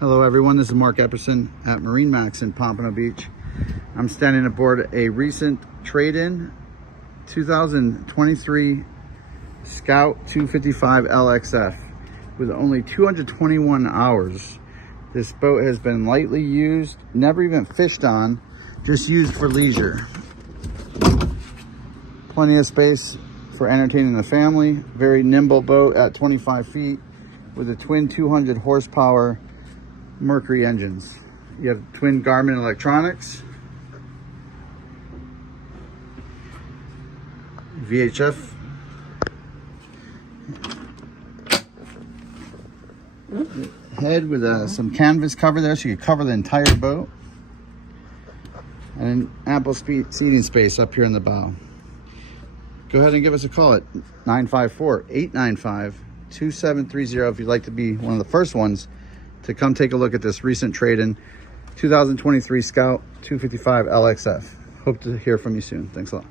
Hello everyone, this is Mark Epperson at MarineMax in Pompano Beach. I'm standing aboard a recent trade-in 2023 Scout 255 LXF with only 221 hours. This boat has been lightly used, never even fished on, just used for leisure. Plenty of space for entertaining the family. Very nimble boat at 25 feet with a twin 200 horsepower Mercury engines. You have twin Garmin electronics, VHF, head with some canvas cover there so you can cover the entire boat, and ample seating space up here in the bow. Go ahead and give us a call at 954-895-2730 if you'd like to be one of the first ones to come take a look at this recent trade-in 2023 Scout 255 LXF. Hope to hear from you soon. Thanks a lot.